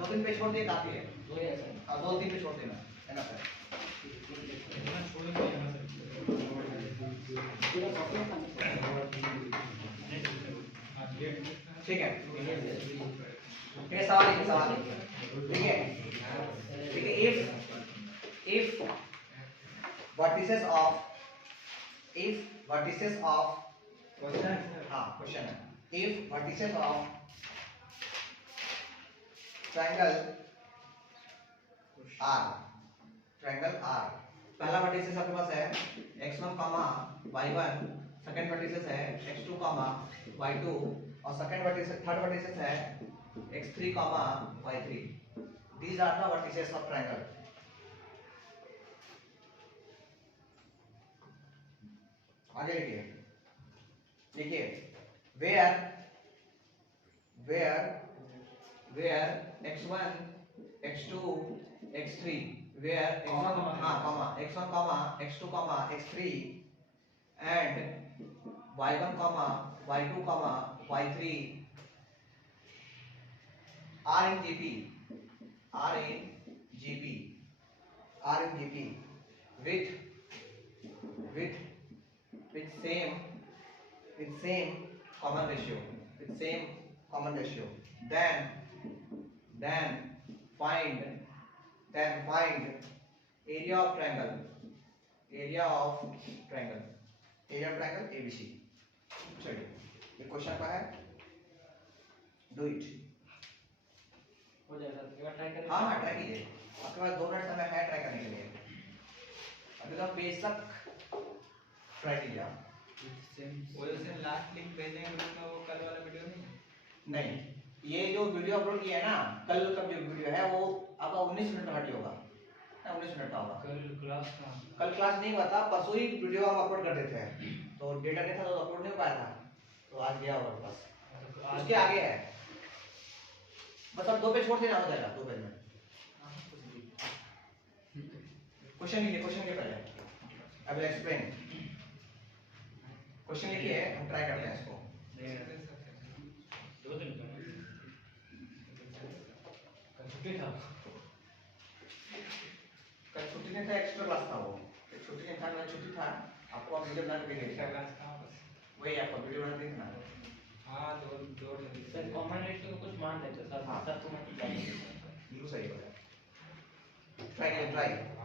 2-3 पे छोड़ दिए काफी है। दो है सर। हाँ 2-3 पे छोड़ देना है ना सर। ठीक है ये सवाल है ठीक है। देखिए if vertices of क्वेश्चन है if vertices of triangle R पहला वर्टिसेस आपके पास है x1, y1, सेकंड वर्टिसेस है x2, y2 और थर्ड वर्टिसेस है x3, y3। These are the vertices of triangle। आगे लिखिए where x1, x2, x3 where x1, x2, x3 and y1, y2, y3 are in GP with same common ratio then find area of triangle ABC। चलिए ये question का है, do it. हो जाएगा sir, एक बार try करें। हाँ ट्राई कीजिए, आपके पास 2 मिनट समय है ट्राई करने के लिए। अभी तो पेज तक ट्राई कीजिए आप। वो जैसे लास्ट लिंक भेजेंगे उसमें वो कल वाला वीडियो नहीं, ये जो वीडियो अपलोड किया है ना, कल का जो वीडियो है वो आपका 19 मिनट का होगा, 19 मिनट का होगा। कल क्लास नहीं हुआ था, परसों ही वीडियो हम अपलोड कर देते हैं, तो डेटा नहीं था तो अपलोड नहीं हो पाया था, तो आज गया होगा बस। उसके आगे है, बस अब 2 पेज छोड़ देना, हो जाएगा 2 पेज में। क्वेश्चन के पहले आई विल एक्सप्लेन। क्वेश्चन लिखिए, हम ट्राई करते हैं इसको। कल छुट्टी नहीं था, एक्स्ट्रा क्लास था वो। छुट्टी नहीं था, छुट्टी था, आपको वीडियो बना के भेजा था, वही आपको वीडियो बना के देना। हाँ दो सर कॉमन रेशियो को कुछ मान लेते सर। हाँ। सर तो मतलब बिल्कुल सही बोला। ट्राई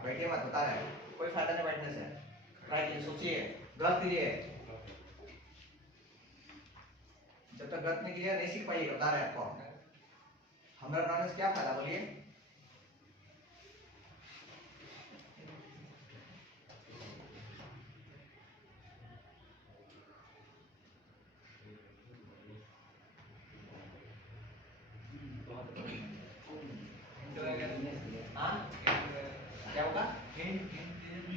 बैठिए मत, बता रहा है, कोई फायदा नहीं बैठने से। ट्राई कीजिए, सोचिए, गलत कीजिए। जब तक गलत नहीं कीजिए नहीं सीख पाइएगा, बता रहे हैं आपको। हमारा बनाने से क्या फायदा, बोलिए। क्या होगा?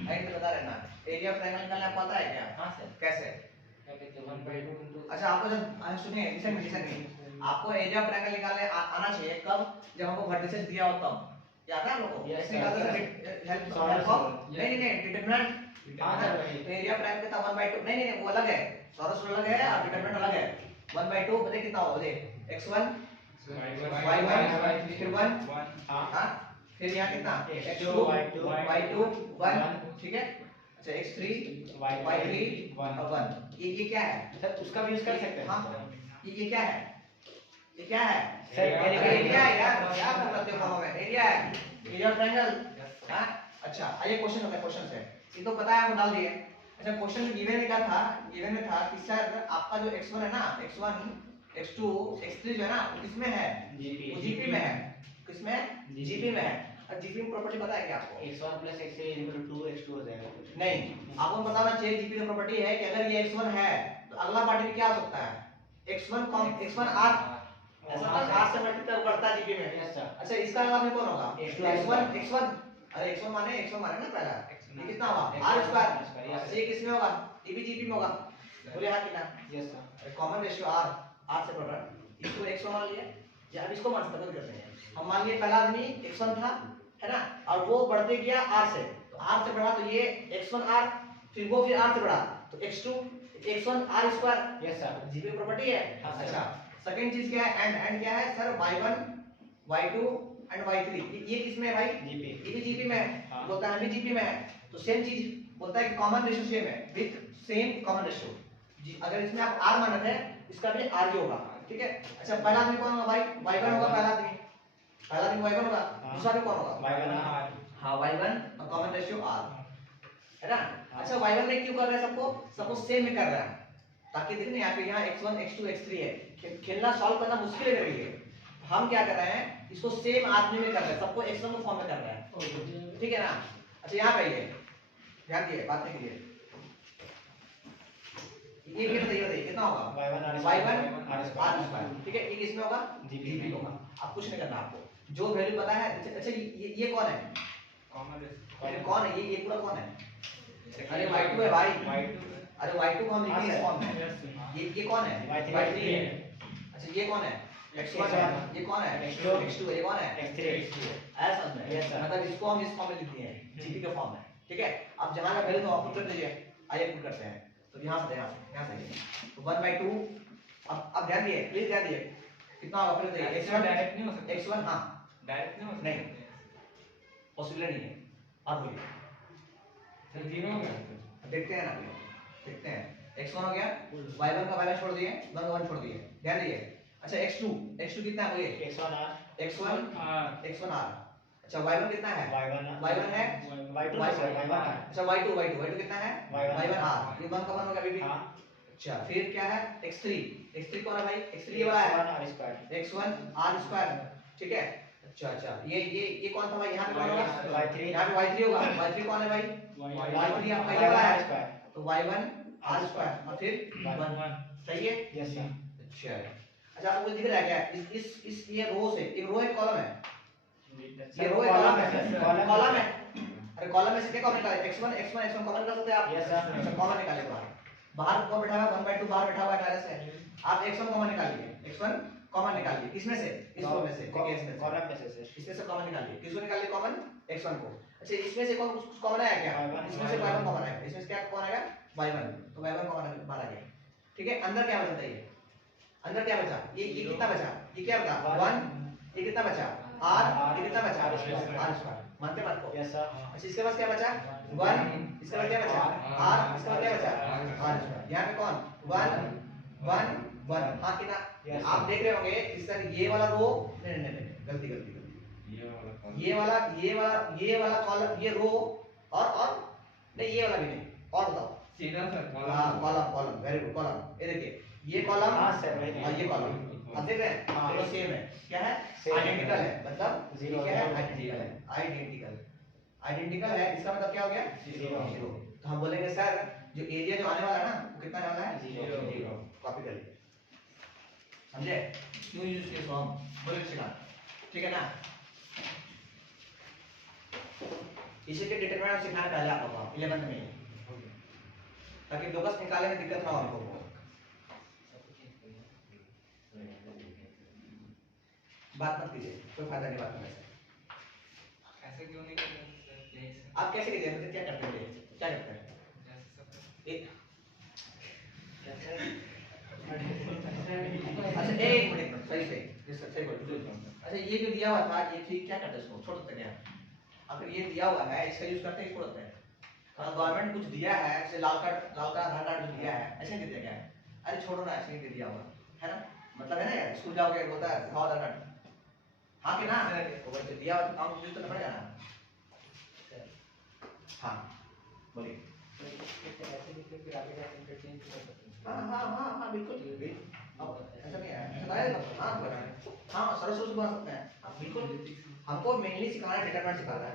हाइट बता रहे ना। एरिया ऑफ ट्रायंगल निकालना आपको आता है क्या? हाँ सर। कैसे? क्या कहते हैं 1/2 अच्छा आपको जब सुनिए, लिसन में आपको एरिया ऑफ ट्रायंगल निकालने आना चाहिए कब? जब हमको वर्टिसेस दिया हो तब। याद है आप लोगों को? Yes, कैसे निकालते हैं? हेल्प ऑफ नहीं डिटरमिनेंट। हाँ सर। एरिया ऑफ ट्रायंगल कितना 1/2? नहीं वो अलग है, सॉरस अलग है और डिटरमिनेंट अलग है। 1/2 बताइए कितना होगा? देखिए x1 y1 फिर 1 हां फिर यहाँ कितना x2 y2 1 ठीक है। अच्छा x3 y3 और 1। ये क्या है सर? उसका भी यूज कर सकते हैं। हाँ ये क्या है? ये क्या है सर? एरिया है यार, क्या करते हो हम? एरिया है, एरिया ऑफ ट्रायंगल। हां अच्छा आइए क्वेश्चन होता है, क्वेश्चन है ये तो पता है, आपको डाल दिए। अच्छा क्वेश्चन गिवन में क्या था? गिवन में था कि सर आपका जो x1 है ना, x1 x2 x3 जो है ना किसमें है? वो जीपी में है। किसमें? जीपी में है। और जीपी में प्रॉपर्टी पता है क्या आपको? x1 + x3 = 2x2 हो जाएगा। नहीं, आपको बताना चाहिए जीपी की प्रॉपर्टी है कि अगर ये x1 है तो अगला पार्ट क्या हो सकता है? x1 r ऐसा r से मल्टीप्लाई करता है जीपी में। Yes sir. अच्छा इसका अगला में कौन होगा? x1 अरे x1 माने ना पहला, ये कितना होगा? r square. ये किसमें होगा? ये भी जीपी में होगा। बोले हाँ कि ना? Yes sir. Common ratio r से बढ़ रहा है, इसको x1 मान लिया या अब इसको मान सकते करते हैं हम। मान लिए पहला आदमी x1 था है ना, और वो बढ़ते गया r से, तो r से बढ़ा तो ये x1 r, फिर वो फिर r से बढ़ा तो x2 x1 r square. Yes sir. GP की प्रॉपर्टी है। अच्छा सेकंड चीज क्या है? एंड क्या है sir? y1 y2 and y3 ये किसमें है भाई? जीपी ये भी जीपी में है। हाँ। बोलता है हम भी जीपी में है, तो सेम चीज बोलता है कि कॉमन रेशियो सेम है विद सेम कॉमन रेशियो। अगर इसमें आप r मानते हैं, इसका भी r ही होगा, ठीक है। अच्छा पहला आदमी कौन होगा भाई? y1 होगा पहला आदमी, पहला आदमी y1 होगा, दूसरा आदमी कौन होगा? y1 हाँ y1 और कॉमन रेशियो r है ना। अच्छा y1 में क्यों कर रहे हैं सबको? सबको सेम में कर रहा है ताकि देखिए यहाँ पे यहाँ x1 x2 x3 है, खेलना सॉल्व करना मुश्किल है मेरे लिए। हम क्या कर रहे हैं, इसको सेम आदमी में कर रहे हैं, सबको x1 के फॉर्म में कर रहे हैं, ठीक है ना। अच्छा यहाँ पे आइए, ध्यान दिए बात के लिए, ये बताइए कितना होगा? y1 r स्क्वायर, ठीक है। ये किसमें होगा? जीपी होगा। अब कुछ नहीं करना आपको, जो वैल्यू पता है। अच्छा ये कौन है? कौन है ये पूरा कौन है? अरे y2 है भाई, अरे y2 को हम लिखेंगे इस फॉर्म में। ये कौन है? y3 है। अच्छा ये कौन है? x1 है। ये कौन है? x2 ये कौन है? x3 ऐसा समझ में? मतलब इसको हम इस फॉर्म में लिख दिए हैं, जीपी के फॉर्म में, ठीक है। अब जहां का वैल्यू तो आप पुट कर दीजिए, आइए पुट करते हैं। तो यहां से तो 1/2। अब ध्यान दिए, प्लीज ध्यान दिए, कितना होगा फिर देखिए। x1 डायरेक्ट नहीं हो सकता, x1 हां डायरेक्ट नहीं हो सकता, नहीं पॉसिबल नहीं है। आप बोलिए, तो जीरो हो गया। देखते हैं ना, देखते हैं। x1 हो गया, y1 का वैल्यू छोड़ दिए, 1 का 1 छोड़ दिए, ध्यान दिए। अच्छा x2 कितना है बोलिए? x1 r। अच्छा y1 कितना है? y1 है, अच्छा y2 कितना है? y1 r। ये 1 का 1 हो गया बेबी। अच्छा फिर क्या है? x3 कौन है भाई? x3 ये वाला है, x1 r स्क्वायर, ठीक है। अच्छा ये कौन था भाई? यहाँ पे कौन होगा? यहाँ पे y3 होगा। y3 कौन है भाई? y3 आपका ये वाला है, तो y1 r स्क्वायर और फिर 1, सही है। अच्छा आपको दिख रहा है क्या? इस ये रो से एक रो एक कॉलम है, ये रो एक कॉलम है। अरे कॉलम में से क्या कॉमन निकाले? x1 कॉमन निकाल सकते हैं आप। अच्छा कॉमन निकाले, बाहर कौन बैठा हुआ है? 1/2 बाहर बैठा हुआ है डायरेक्ट से। आप x1 कॉमन निकालिए, x1 कॉमन निकालिए, किसमें से? इस रो में से, ठीक है, इसमें से, इसमें से कॉमन निकालिए। किसको निकालिए कॉमन? x1 को। अच्छा इसमें से कौन कुछ कॉमन आया क्या? इसमें से y1 कॉमन आया, इसमें से क्या कौन आएगा? y1, तो y1 कॉमन बाहर आ गया, ठीक है। अंदर क्या बचा? ये अंदर क्या बचा? ये कितना बचा? ये क्या बचा? 1। ये कितना बचा? r। ये कितना बचा? r square. मानते बात को? अच्छा इसके पास क्या बचा? 1। इसके बाद क्या बचा? r। इसके बाद क्या बचा? r square. यहाँ पे कौन? 1 1 1। हाँ कितना आप देख रहे होंगे इस तरह ये वाला रो, नहीं गलती, ये वाला कॉलम, ये रो और नहीं, ये वाला भी नहीं, और बताओ सीधा sir column, very good column. ये देखिए ये कॉलम और ये कॉलम, अब देख रहे हैं दोनों सेम है। क्या है? आइडेंटिकल है, मतलब Zero क्या है? है। आइडेंटिकल है, इसका मतलब क्या हो गया? जीरो। तो हम बोलेंगे सर जो एरिया जो आने वाला है ना वो कितना आने वाला है? जीरो। कॉपी कर लीजिए, समझे? क्यों यूज किया फॉर्म? बोले सिखा, ठीक है ना। इसी के डिटरमिनेंट सिखाना पहले आपको 11th में, ताकि लोकस निकालने में दिक्कत ना हो आपको। बात मत कीजिए, कोई फायदा नहीं बात करने से। ऐसे क्यों नहीं करते सर, प्लीज आप कैसे कीजिए? मतलब क्या करते हैं? क्या करते हैं? एक अच्छा एक मिनट, सही बोल। अच्छा ये जो दिया हुआ था ये ठीक, क्या करते हैं इसको? छोड़ देते हैं। अगर ये दिया हुआ है इसका यूज करते हैं, छोड़ देते हैं। गवर्नमेंट कुछ दिया है, जैसे लाल कार्ड आधार कार्ड जो दिया है, ऐसे नहीं देते क्या? अरे छोड़ो ना, ऐसे नहीं दे दिया हुआ है ना, मतलब है ना यार, स्कूल जाओगे बोलता है दिखाओ आधार कार्ड, हाँ कि ना? वो बच्चे दिया हुआ काम यूज करना पड़ेगा ना। हाँ बोलिए। हाँ बिल्कुल, अब ऐसा नहीं है, हाँ सरस्वती बना सकते हैं, हाँ बिल्कुल। हमको मेनली सिखाना है, डिटरमिनेंट सिखाना है।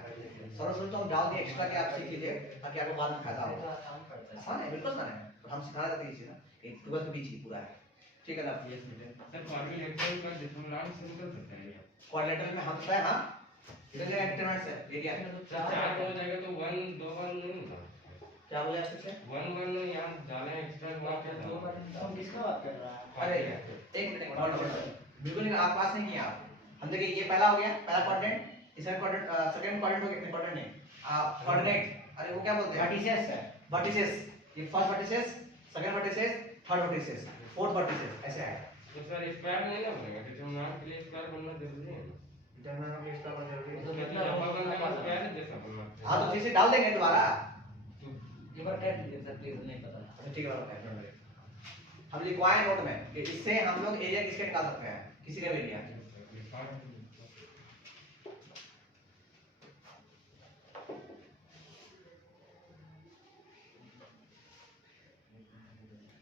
सरस्वती तो हम डाल दिए एक्स्ट्रा कि आप सीख लीजिए ताकि आपको बाद में फायदा हो। आसान है, बिल्कुल आसान है, तो हम सिखाना चाहते हैं चीज़ ना, एक 12th बीच ही पूरा है, ठीक है ना। सर क्वाड्रिलेटरल का डिटरमिनेंट सिंपल सकते हैं क्या? क्वाड्रिलेटरल में हम होता है, हाँ इधर डिटरमिनेंट से एरिया चार हो जाएगा तो 1 2 1 नहीं होगा। क्या बोला आपसे? 1 1 यहाँ डालें एक्स्ट्रा बात कर दो। हम किसका बात कर रहा है? अरे एक मिनट, बिल्कुल नहीं, आप पास नहीं किया आप। हम देखिए ये पहला हो गया, पहला क्वाड्रेंट, इसका क्वाड्रेंट, सेकंड क्वाड्रेंट हो गया, क्वाड्रेंट नहीं, कोऑर्डिनेट, अरे वो क्या बोलते हैं? वर्टिसेस। ये first vertices, second vertices, third vertices, fourth vertices, ऐसे है। तो सर स्क्वायर नहीं ना बनेगा, डिटरमिनेंट के लिए स्क्वायर बनना जरूरी है ना? नीचे डाल देंगे दोबारा। एक बार टाइप कीजिए सर प्लीज, नहीं पता था। अच्छा ठीक है बताइए डोंट वरी। अब लिखवाएं नोट में कि इससे हम लोग एरिया किसके निकाल सकते हैं, किसी का भी एरिया।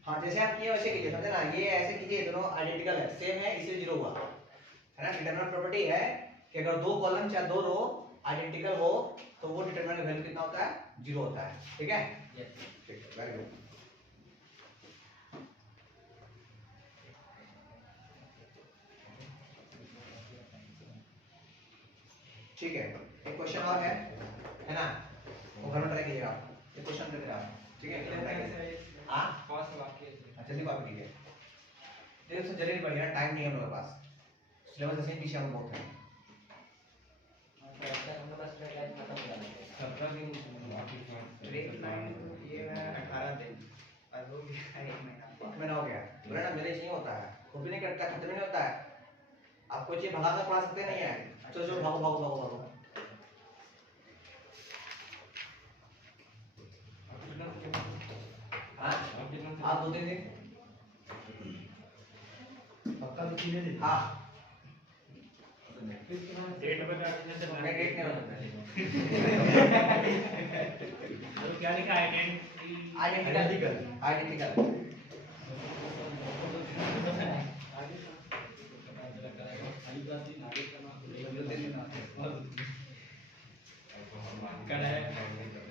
हाँ जैसे आप किए वैसे कीजिए, समझे ना, ये ऐसे कीजिए, दोनों आइडेंटिकल है, सेम है, इसलिए जीरो हुआ है ना। डिटरमिनेंट प्रॉपर्टी है कि अगर दो कॉलम या दो रो आइडेंटिकल हो तो वो डिटरमिनेंट वैल्यू कितना होता है, जीरो होता है। ठीक है, ठीक है, वेरी गुड। ठीक है, एक क्वेश्चन और है ना, वो घर में ट्राई कीजिएगा आप, एक क्वेश्चन दे दे रहा हूं, ठीक है, ट्राई कीजिए। हां कौन सा वाक्य है? जल्दी कॉपी कीजिए, देखो तो जल्दी पढ़िए ना, टाइम नहीं है हम लोग के पास, सिलेबस ऐसे ही पीछे हम बहुत है। अच्छा हम लोग का स्ट्रेट लाइन खत्म हो गया। 17 दिन स्ट्रेट लाइन ये है 18 दिन और हो गया 1 महीना। मैंने हो गया बोला ना, मेरे नहीं होता है, वो भी नहीं करता, खत्म नहीं होता है। आप कोई चीज भगा कर पढ़ा सकते नहीं है, चलो चलो भागो भागो भागो भागो। हाँ आप 2-3 दिन पक्का भी चीजें दे। हाँ डेट बता दीजिए सर। मैं डेट नहीं बताता। तो क्या लिखा है? आइडेंटिकल आइडेंटिकल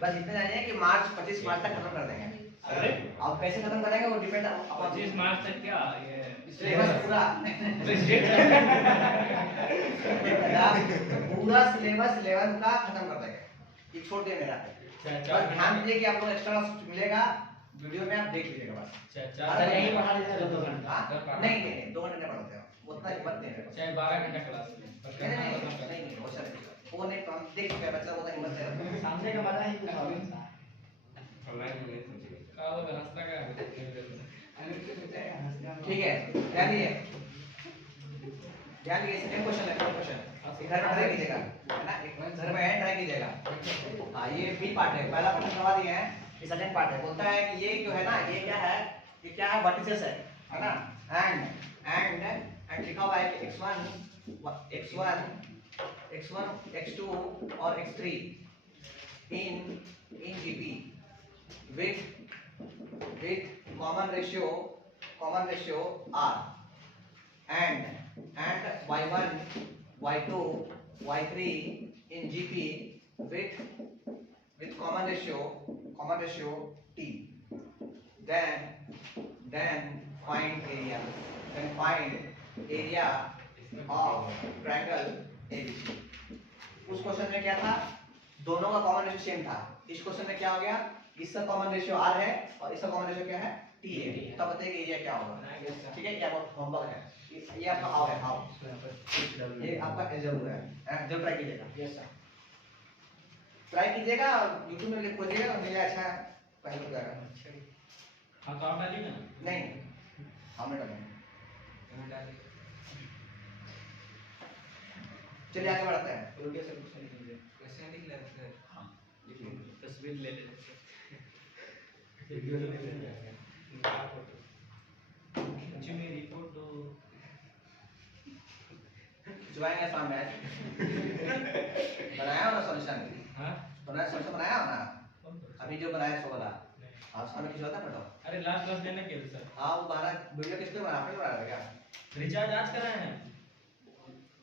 बस इतना जानिए कि मार्च 25 मार्च तक खत्म कर देंगे। अरे आप कैसे खत्म करेंगे वो डिपेंड अपॉन 25 मार्च तक क्या ये सिलेबस पूरा पूरा सिलेबस 11 का खत्म कर देंगे, ये छोड़ दिया मेरा। बस ध्यान दीजिए कि आप लोग एक्स्ट्रा मिलेगा वीडियो में, आप देख लीजिएगा बस। अच्छा यही पढ़ा लीजिए 2 घंटा। नहीं नहीं 2 घंटे नहीं पढ़ाते हो, उतना हिम्मत नहीं है। चाहे 12 घंटा क्लास में नहीं वो सर वो नहीं, हम देख चुके हैं, बच्चा उतना हिम्मत नहीं रखता। सामने का मजा ही कुछ और था। ठीक है, ध्यान दीजिए सेकंड क्वेश्चन है, थर्ड क्वेश्चन घर में ट्राई कीजिएगा, है ना, एक घर में ट्राई कीजिएगा। हाँ ये बी पार्ट है, पहला क्वेश्चन करवा दिए हैं, ये सेकंड पार्ट है। बोलता है कि ये जो है ना, ये क्या है, ये क्या है, वर्टिसेस है ना, एंड लिखा हुआ है कि x1 x2 और x3 in GP with common ratio R and y1 y2 y3 in GP with common ratio T, then find area of triangle ABC। उस क्वेश्चन में क्या था, दोनों का कॉमन रेशियो सेम था। इस क्वेश्चन में क्या हो गया, इसका कॉमन रेशियो R है और इसका कॉमन रेशियो क्या है, T है। तब बताइए एरिया क्या होगा। ठीक है, क्या होमवर्क है, ये आपका हाउ है, हाउ ये आपका एल्जेब्रा है, जब ट्राई कीजिएगा। यस सर ट्राई कीजिएगा, YouTube में खोजिएगा तो मिलेगा, अच्छा पहले हो जाएगा। हाँ तो आप डालिए ना। नहीं हमने डालेंगे, चलिए आगे बढ़ते हैं। रुकिए सर, क्वेश्चन लिख लीजिए। क्वेश्चन लिख ले सर। हाँ लिख लीजिए, तस्वीर ले ले सर। जी मेरी फोटो खिंचवाएंगे सामने बनाया हो ना सॉल्यूशन, हाँ सॉल्यूशन बनाया हो ना, अभी जो बनाया 100 वाला, आप सामने खिंचवाता फोटो। अरे लास्ट क्लास देना क्या सर? हाँ वो बारह वीडियो किसने बनाया, आपने बनाया था क्या? रिचार्ज आज कराए हैं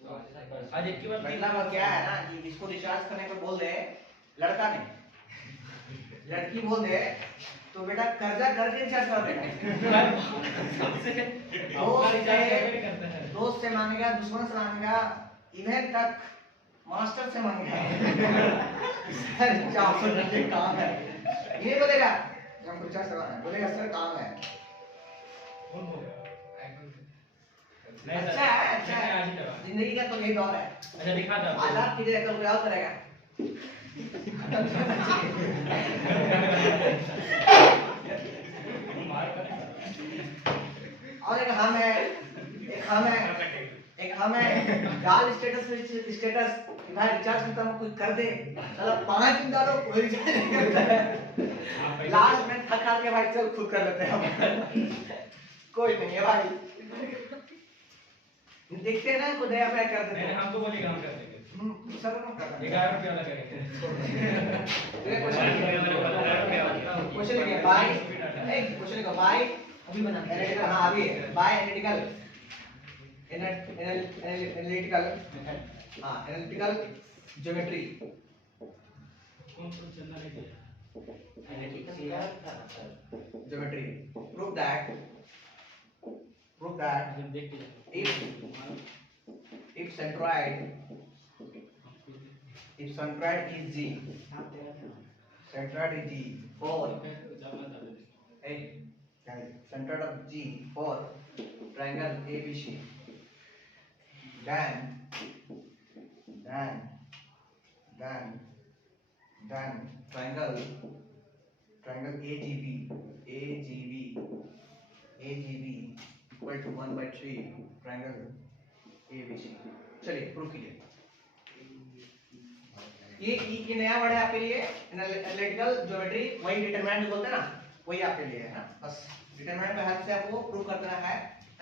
आज एक की बार मतलब क्या है ना कि इसको रिचार्ज करने को बोल दे लड़का नहीं, लड़की बोल दे तो बेटा कर्जा करके रिचार्ज कर देगा। दोस्त से मांगेगा, दुश्मन से मांगेगा, इधर तक मास्टर से मांगेगा। सर 400 रुपये काम है, ये बोलेगा हमको रिचार्ज करवाना है, बोलेगा सर काम है। अच्छा है, अच्छा है, जिंदगी का तो यही दौर है। अच्छा दिखा दो आज आप कीजिएगा, कल कोई और करेगा। और एक हम है एक हम है डाल स्टेटस भाई रिचार्ज करता हूँ कुछ कर दे चलो 5 दिन डालो कोई रिचार्ज नहीं करता है लास्ट में थक हार के भाई चल खुद कर लेते हैं हम कोई नहीं है भाई देखते हैं ना खुद है मैं कर देते हैं हम तो बोलेंगे हम कर देंगे सर हम कर देंगे 11 रुपया वाला करेंगे क्वेश्चन लिखिए बाय एक क्वेश्चन लिखो बाय अभी बना एनालिटिकल हां अभी बाय एनालिटिकल हां एनालिटिकल ज्योमेट्री कौन सा चलना नहीं दिया ज्योमेट्री प्रूव दैट जब देख के if centroid is G centroid is G for centroid of G for triangle ABC then triangle AGB equal to 1/3 triangle ABC चलिए प्रूफ कीजिए ये नया वर्ड है आपके लिए एनालिटिकल ज्योमेट्री वही डिटरमिनेंट बोलते हैं ना वही आपके लिए है ना बस डिटरमिनेंट में हेल्प से आपको प्रूव करना है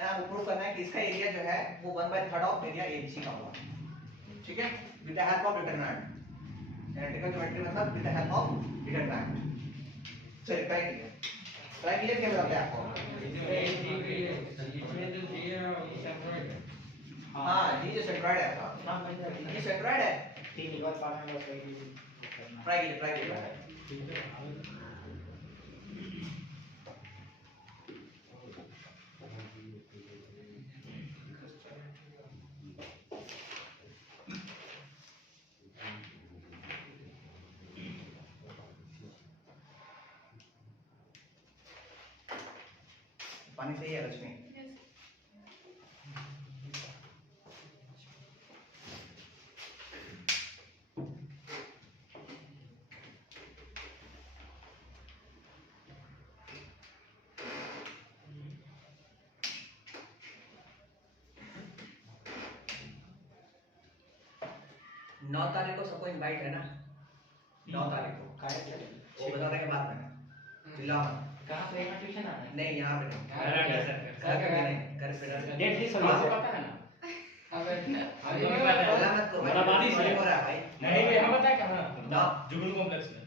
आपको प्रूव करना है कि इसका एरिया जो है वो 1/3 ऑफ एरिया ABC का होगा ठीक है with the help of determinant analytical geometry मतलब with the help of determinant चलिए ट्राई कीजिए क्या बताते हैं आपको हाँ जी जो सेंट्रॉइड है आपका ये सेंट्रॉइड है ट्राई कीजिए पानी सही है रश्मि नौ तारीख को सबको इनवाइट है ना 9 तारीख को वो बताने के बाद में जिला कहाँ पे ट्यूशन आना है नहीं यहाँ पे नहीं घर पे डेट फिक्स होना पता है ना नहीं हम बताए कहाँ जुगनू कॉम्प्लेक्स में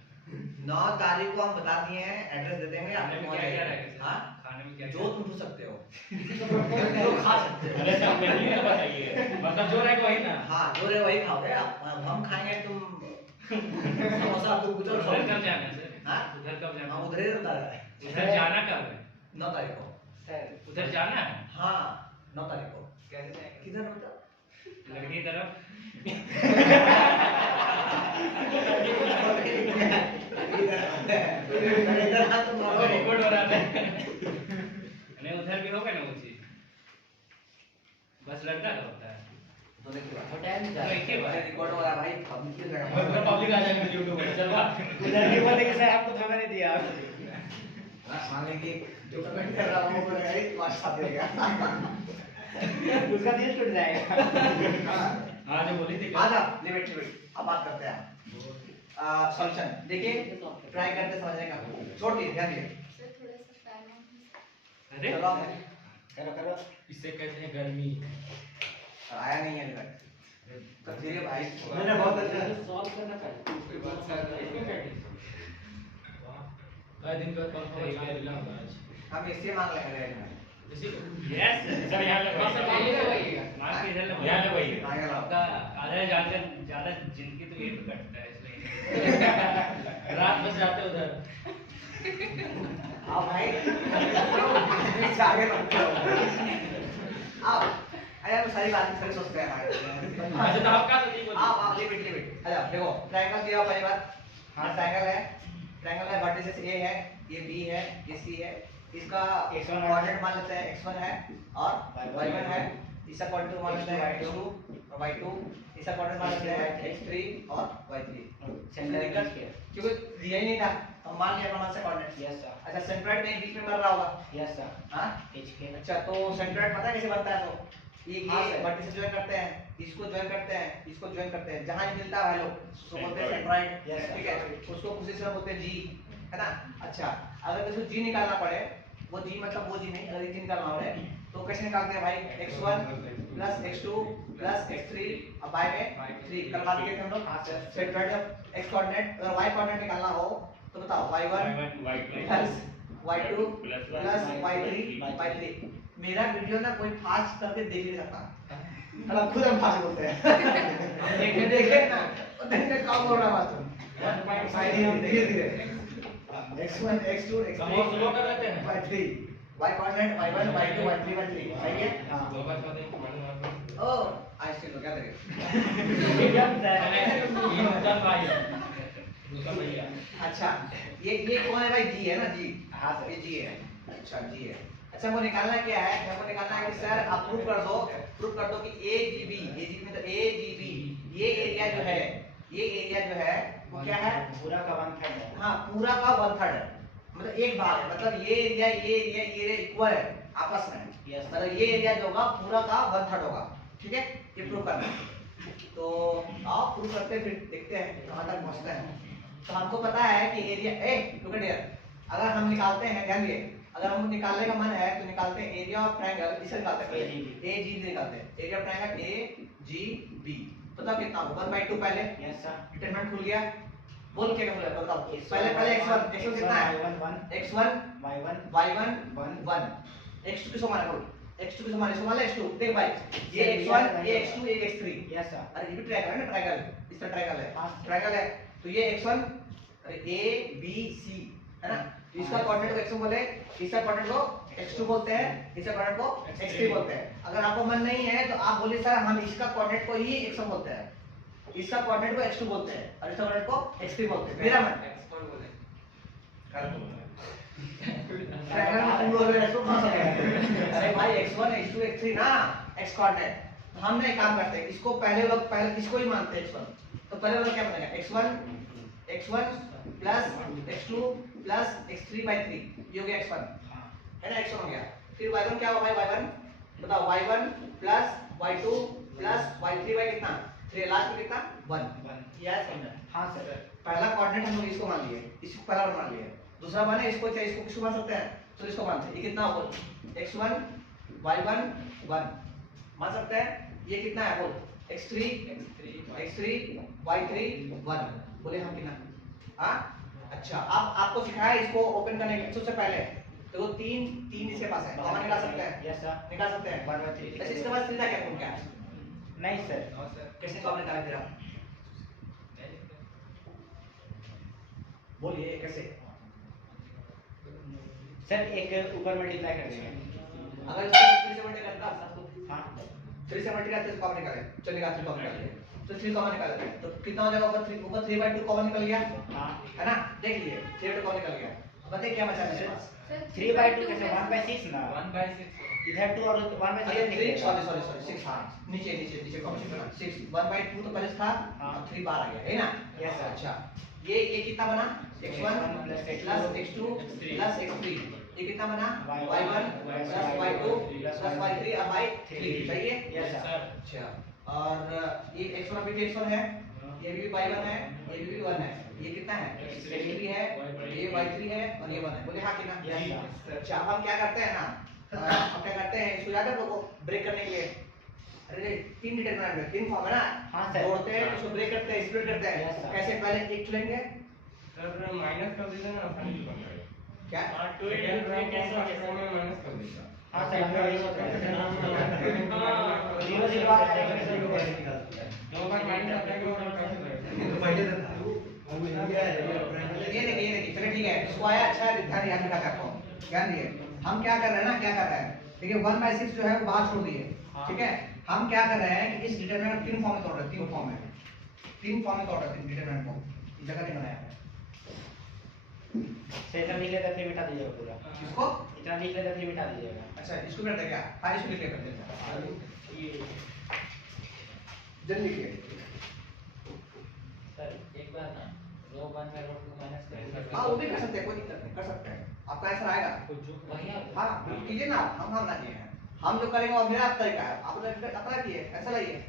9 तारीख को हम बता दिए हैं एड्रेस दे देंगे खाने में क्या क्या रहेगा हाँ खाने में क्या जो तुम पूछ सकते हो जो खा सकते हो अरे सब मेन्यू ना बताइए मतलब जो रहेगा वही ना हाँ जो रहे वही खाओगे हम खाएंगे तुम समोसा तुम कुछ और उधर खाओगे कब जाना है सर हाँ उधर कब जाना हम उधर ही रहता है उधर जाना कब है 9 तारीख को उधर जाना है हाँ 9 तारीख को कैसे जाएंगे किधर मतलब लड़की की तरफ रिकॉर्ड हो रहा है नहीं उधर भी होगा ना वो चीज बस लड़का का होता है तो देखिए होटल में तो एक ही बात रिकॉर्ड हो रहा है भाई पब्लिक की जगह पब्लिक आ जाएंगे यूट्यूब पर चल बात उधर भी बोले कि सर आपको धोखा नहीं दिया मान लेंगे जो कमेंट कर रहा हूँ वो बोलेगा ये व्हाट्सएप देगा उसका दिल टूट जाएगा हाँ जो बोली थी आजा लिमिट अब बात करते हैं सॉल्यूशन देखिए ट्राई करते समझने का छोड़ दिए ध्यान दिए अरे चलो करो इससे कहते हैं गर्मी आया नहीं है अभी तक तो धीरे भाई मैंने बहुत अच्छा सॉल्व करना पड़ा कोई बात सर कई दिन बाद कौन सा मिला आज हम इससे मांग लेंगे यस सर यहाँ लगवा सर यही लगवाइएगा। मार के इधर लगवा यहाँ लगवाइए आगे लाओ आपका आधा जानकर ज्यादा जिंदगी तो ये कटता है इसलिए रात बस जाते उधर आओ भाई पीछे आगे बढ़ते हो आओ अरे हम सारी बातें सही सोचते हैं भाई अच्छा तो आप क्या सोचिए बोलिए आओ लिमिट अच्छा देखो ट्रायंगल दिया पहली बात हाँ ट्रायंगल है वर्टिसेस ए है ये बी है ये सी है इसका x1 कोऑर्डिनेट मान लेते हैं x1 है और y1 है इसका कोऑर्डिनेट मान लेते हैं y2 और y2 इसका कोऑर्डिनेट मान लेते हैं x3 और y3 सेंटर दिक्कत क्योंकि दिया ही नहीं था हम मान लिया कौन सा कोऑर्डिनेट यस सर अच्छा सेंट्रोइड कहीं बीच में मर रहा होगा यस सर हाँ एचके अच्छा तो सेंट्रोइड पता है कैसे बनता है तो हाँ, ये सर। वर्टिस ज्वाइन करते हैं, इसको ज्वाइन करते हैं, इसको ज्वाइन करते हैं, जहां ये मिलता है भाई लोग उसको बोलते हैं सेंट्रॉइड। Yes, sir. ठीक है, उसको उसी से बोलते हैं जी, है ना। अच्छा, अगर इसको जी निकालना पड़े, वो जी मतलब वो जी नहीं, अगर जी निकालना हो तो कैसे निकालते हैं भाई? x1 plus x2 plus x3 अब बाय में 3 कल बात किए थे हम लोग। हाँ, सर। सेंट्रॉइड जब x कोऑर्डिनेट अगर y कोऑर्डिनेट निकालना हो तो बताओ y1 plus y2 plus y3 मेरा वीडियो ना कोई फास्ट करके देख नहीं सकता, मतलब खुद हम फास्ट बोलते हैं। देखे देखे ना तो देखने काम हो रहा बात तुम 1.5 धीरे धीरे x1 x2 हम और स्लो कर लेते हैं। y3 y coordinate y1 y2 y3 y3 सही है। ओ आइसक्रीम तो क्या करें। एकदम सर। अच्छा, ये कौन है भाई? जी है ना, जी। हाँ, सर। ये जी है। अच्छा, जी है। अच्छा, हमको निकालना क्या है? हमको निकालना है कि सर आप प्रूव कर दो कि AGB मतलब AGB ये एरिया जो है, वो क्या है? पूरा का 1/3 है। हाँ, पूरा का 1/3 है, मतलब एक भाग है, मतलब ये एरिया इक्वल है आपस में। Yes. मतलब ये एरिया जो होगा पूरा का 1/3 होगा। ठीक है, ये प्रूव करना है। तो आओ प्रूव करते हैं, फिर देखते हैं कहाँ तक पहुँचते हैं। तो हमको पता है कि एरिया लुक एट हियर, अगर हम निकालते हैं, ध्यान दिए, अगर हम निकालने का मन है तो निकालते हैं एरिया ऑफ ट्रायंगल, इसे निकालते हैं AGB निकालते हैं, एरिया ऑफ ट्रायंगल AGB। बताओ कितना होगा? 1/2 पहले यस सर। डिटरमिनेंट खुल गया, बोल क्या खुल गया बताओ। X1 पहले x1 कितना है? x1 y1 y1 x2 किसको माने बोल? x2 किसको माने? इसको माने x2। देख भाई, ये x1 ये x2 ये x3। Yes sir. अरे ये भी ट्रायंगल है ना, ट्रायंगल, इसका ट्रायंगल है। हाँ। ट्रायंगल है तो ये x1 अरे a b c है ना, तो इसका कोऑर्डिनेट को x1 बोले, इसका कोऑर्डिनेट को x2 बोलते हैं, इसका कोऑर्डिनेट को x3 बोलते हैं। अगर आपको मन नहीं है तो आप बोलिए सर हम इसका कोऑर्डिनेट को ही x1 बोलते हैं, इसका कोऑर्डिनेट को x2 बोलते हैं और इसका कोऑर्डिनेट को x3 बोलते हैं। मेरा मन ट्रायंगल में पूरा हो इसको कौन सा कहेंगे? अरे भाई x1 x2 x3 ना, x कोऑर्डिनेट। तो हम ना एक काम करते हैं, इसको पहले इसको ही मानते हैं x1, तो पहले वाला क्या बनेगा? x1 plus x2 plus x3/3 ये हो गया x1, है ना, x1 हो गया। फिर y1 क्या होगा भाई? y1 बताओ, y1 plus y2 plus y3 bye कितना? 3 लास्ट में कितना? 1 ये है समझा। हाँ सर। पहला कोऑर्डिनेट हम लोग इसको मान लिए, इसको पहला मान लिए, दूसरा मान है इसको, चाहे इसको किसको मान सकते हैं तो इसको मानते हैं। ये कितना बोल? x1 y1 1 मान सकते हैं। ये कितना है बोल? x3 y3 1 बोले हम कितना? हाँ, अच्छा, अब आपको सिखाया इसको ओपन करने के सबसे पहले, तो वो तीन इसके पास है, कॉमन निकाल सकते हैं। Yes sir. निकाल सकते हैं। 1/3। ऐसे इसके बाद सीधा क्या कौन क्या है? नहीं सर। कैसे कॉमन निकाले फिर आप? बोलिए कैसे? सर एक ऊपर मल्टीप्लाई कर देंगे। अगर इसको 3 से मल्टीप्लाई करता आपको, हाँ 3 से मल्टीप्लाई करते कॉमन निकाले, चलिए 3 कॉमन निकाले, तो 3 कॉमन निकालते हैं तो कितना हो जाएगा? ऊपर 3/2 कॉमन निकल गया, हाँ। है ना, देख लिए 3/2 कॉमन निकल गया। अब बताइए क्या बचा मेरे पास? 3/2 कैसे? 1/6 ना। 1/6 इधर 2 और 1/6 अरे 3 निकलेगा। सॉरी 6 हाँ, नीचे कॉमन निकला 6 1/2 तो पहले था, हाँ। अब 3 बाहर आ गया, है ना। Yes, sir. अच्छा, ये कितना बना? x1 plus x2 plus x3, ये कितना बना? y1 plus y2 plus y3 और y3, सही है? Yes, sir. अच्छा, और ये x1 अभी भी x1 है, ये भी y1 है, ये भी 1 है, ये कितना है? x3 है, ये y3 है और ये 1 है, बोले हाँ कि ना? Yes, sir. अच्छा, अब हम क्या करते हैं ना, अब क्या करते हैं, इसको याद है लोगों को ब्रेक करने के लिए? अरे 3 डिटरमिनेंट में 3 फॉर्म है ना, हाँ, sir. जोड़ते हैं, इसको ब्रेक करते हैं, स्प्लिट करते हैं। Yes, sir. कैसे? पहले एक चुनेंगे, सर माइनस कर दीजिए ना, आसानी से बन जाएगा। क्या? सेकंड रैंक कैसे कैसे में माइनस कर दीजिए। हाँ सर, हमें वही सोच रहे थे। 0 आ जाएगा। दो बार माइनस आता है कि और कैसे जाएगा? तो पहले से था ये देखिए चलिए ठीक है, इसको आया। अच्छा, ध्यान याद रखा करता हूँ, ध्यान दिए। हम क्या कर रहे हैं ना, क्या कर रहे हैं, देखिए 1/6 जो है वो बाहर छोड़ दिए, ठीक है। हम क्या कर रहे हैं कि इस डिटरमिनेंट 3 फॉर्म में तोड़ रहे हैं, 3 फॉर्म में डिटरमिनेंट को जगह नहीं बनाया है। सेशन लिख लेते फिर मिटा दीजिएगा पूरा। इसको इतना लिख लेते फिर मिटा दीजिएगा। अच्छा, इसको भी हटा क्या? हाँ, इसको लिख लेते हैं, जल्दी लिखिए। सर एक बार ना रो 1 में रो 2 माइनस कर। हाँ, वो भी कर सकते हैं, कोई दिक्कत नहीं, कर सकते हैं, आपका आंसर आएगा। वही है। हाँ, कीजिए ना, हम ना किए हैं। हम जो करेंगे वो मेरा तरीका है, आप अपना किए ऐसा लाइए,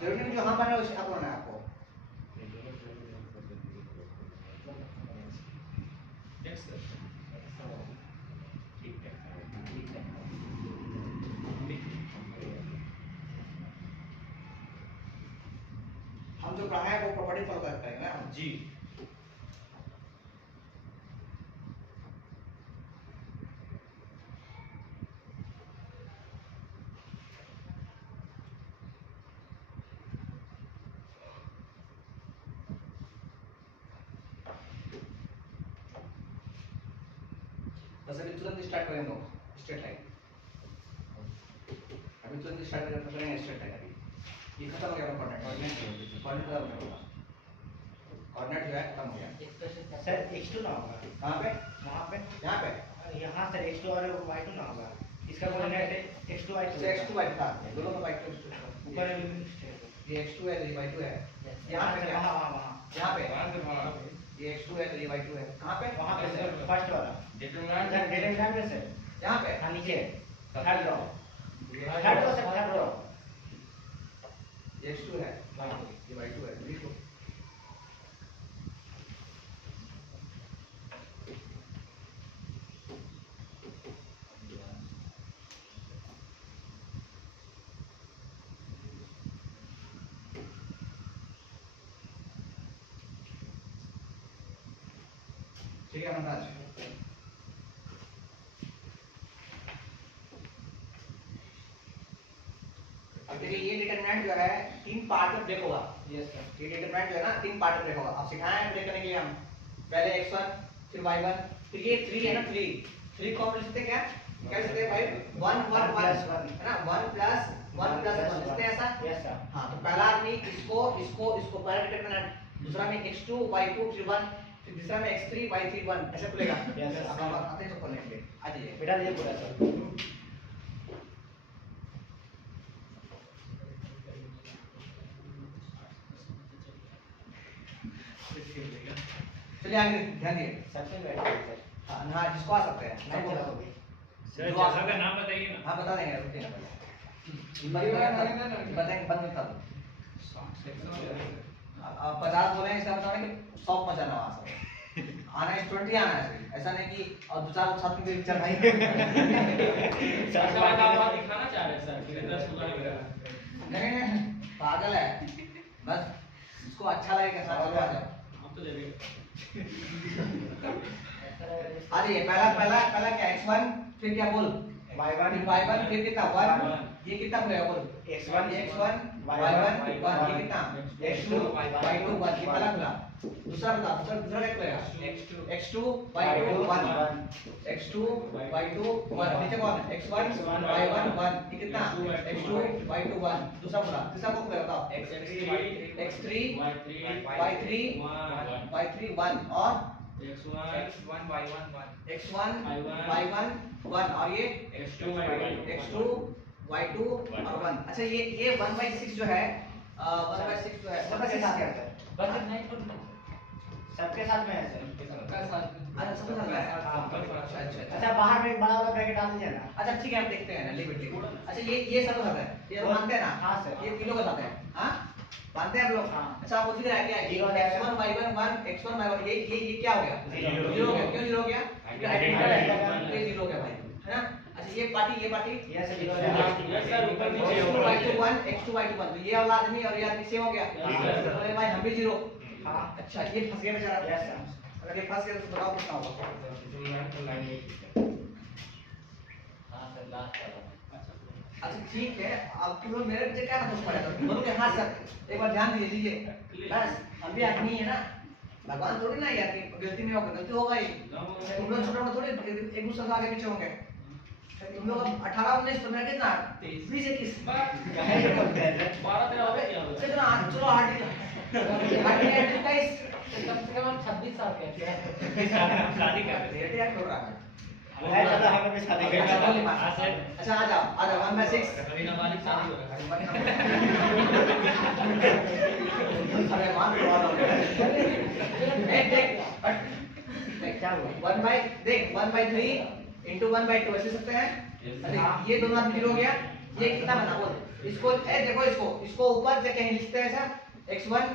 जरूरी नहीं जो हम बना उसे आप बनाना है आपको। हम जो पढ़ा है वो प्रॉपर्टी फॉलो करते हैं ना जी। बस अभी तुरंत स्टार्ट करेंगे लोग स्ट्रेट लाइन, अभी तुरंत स्टार्ट करेंगे स्ट्रेट लाइन। अभी ये खत्म हो गया कोऑर्डिनेट, कोऑर्डिनेट खत्म हो गया, कोऑर्डिनेट जो है खत्म हो गया। सर x2 ना होगा कहाँ पे? वहाँ पे यहाँ पे यहाँ सर x2 और y2 ना होगा, इसका कोऑर्डिनेट है x2 y2 से x2 y2 था, दोनों का y2 ऊपर ये x2 है ये y2 है, यहाँ पे क्या? वहाँ वहाँ वहाँ यहाँ पे ये x2 है ये y2 है, कहाँ पे? वहाँ पे सर फर्स्ट वाला डिटरमिनेंट में सर यहाँ पे हाँ नीचे third row third row sir third row ये x2 है ये y2 है, लिखो। ठीक है मनराज, अब देखिए ये डिटरमिनेंट जो है तीन पार्ट में ब्रेक होगा। यस सर ये डिटरमिनेंट जो है ना तीन पार्ट में ब्रेक होगा। आप सिखाए हैं ब्रेक करने के लिए हम, पहले x1 फिर y1 फिर ये 3 है ना 3 को हम लिख सकते हैं क्या? क्या लिख सकते हैं भाई? 1 1 1 है ना, 1 प्लस 1 लिखते हैं ऐसा। यस सर हाँ तो पहला आदमी इसको पहला डिटरमिनेंट, दूसरा में x2 y2 फिर 1, फिर तीसरा में x3 y3 1 ऐसे खुलेगा। Yes, sir. अब हम आते हैं इसको खोलने के लिए, आ जाइए। बेटा ये पूरा सर चलिए आगे ध्यान दिए। सबसे बैठे सर हाँ हाँ जिसको आ सकते हैं नहीं चलाओगे सर जगह का नाम बताइए ना। हाँ बता देंगे, रुकिए ना पहले बताएंगे, बंद मत कर दो। आप 50 बोले इसका मतलब है कि 100 मचाना वहाँ से आना है, 20 आना है सही। ऐसा नहीं कि और दो चार छात्र भी चल भाई दिखाना चाह रहे हैं सर कि 10 नहीं नहीं पागल है, बस इसको अच्छा लगेगा साथ चलो आ जाओ। हम तो जगह आ जाइए। पहला क्या x1 फिर क्या बोल y1 y1 फिर कितना 1, ये कितना बोलेगा बोल x1 y1 1 ये कितना x2 y2 1, ये पहला खुला। दूसरा बता, दूसरा क्या खुलेगा x2 y2 1 x2 y2 1, नीचे कौन है x1 y1 1, ये कितना x2 y2 1, दूसरा खुला। तीसरा कौन खुलेगा बताओ x3 y3 1 और x1 y1 x1 y1 1 और ये x2 y2 और 1। अच्छा ये 1/6 जो है 1/6 जो है सबके साथ है सर बस नहीं छोड़ सबके साथ में है सर अच्छा सबके साथ है। अच्छा अच्छा बाहर में बड़ा वाला ब्रैकेट डाल दीजिए ना अच्छा ठीक है हम देखते हैं ना लिख लिख। अच्छा ये सबके साथ है, ये मानते हैं ना? हाँ, सर। ये तीनों के साथ है, हाँ मानते हैं आप लोग? हाँ। अच्छा आपको दिख रहा है क्या Zero है। x1 y1 1 x1 y1 ये क्या हो गया? Zero। जीरो हो गया। क्यों जीरो हो गया? क्योंकि आइडेंटिकल है, ये जीरो हो गया भाई, है ना? अच्छा ये party yes sir zero yes sir ऊपर नीचे x2 y2 1 x2 y2 1 तो ये वाला आदमी और ये आदमी सेम हो गया। Yes, sir। बोले भाई हम भी जीरो। हाँ अच्छा ये फंस गया बेचारा। यस सर अगर ये फंस गया तो बताओ कितना होगा? हाँ सर लास्ट वाला अच्छा ठीक है, अब तुम लोग मेरे पीछे क्या ना पूछ पड़ेगा, बोलोगे हाँ सर एक बार ध्यान दीजिए बस। हम भी आदमी है ना, भगवान थोड़ी ना यार कि गलती नहीं होगा, गलती होगा ही। तुम लोग छोटे मोटे थोड़ी एक दूसरे से आगे पीछे होंगे। तुम लोग 18 19 15 कितना 20 21 कितना चलो हार्ड हार्ड 21 कम से कम 26 साल के हैं। शादी कर रहे रेट यार छोड़ रहा है। नहीं चलो हमें भी शादी अच्छा करना बोलिए बात। अच्छा आ जाओ 1/6 अभी नाबालिग शादी हो रहा अरे मान लो देख क्या हुआ 1/3 into 1/2 ऐसे सकते हैं अरे ये दोनों आदमी जीरो हो गया, ये कितना बना बोल इसको, देखो इसको ऊपर से कहीं लिखते हैं ऐसा x1